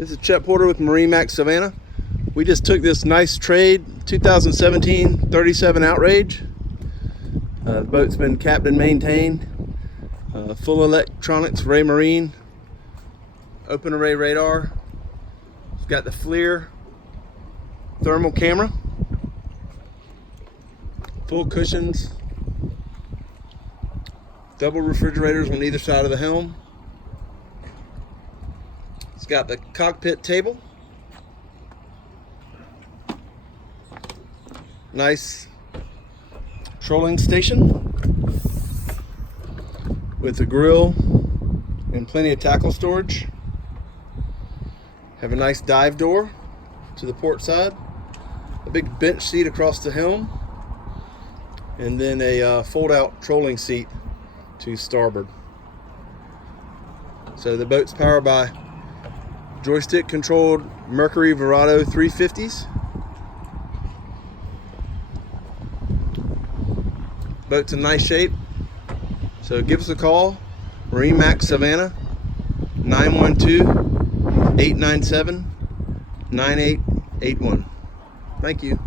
This is Chet Porter with MarineMax Savannah. We just took this nice trade, 2017 37 Outrage. The boat's been capped and maintained. Full electronics, Ray Marine, open array radar. It's got the FLIR thermal camera, full cushions, double refrigerators on either side of the helm. It's got the cockpit table, nice trolling station with a grill and plenty of tackle storage. Have a nice dive door to the port side, a big bench seat across the helm, and then a fold-out trolling seat to starboard. So the boat's powered by joystick controlled Mercury Verados 350s. Boat's in nice shape, so give us a call, MarineMax Savannah, 912-897-9881. Thank you.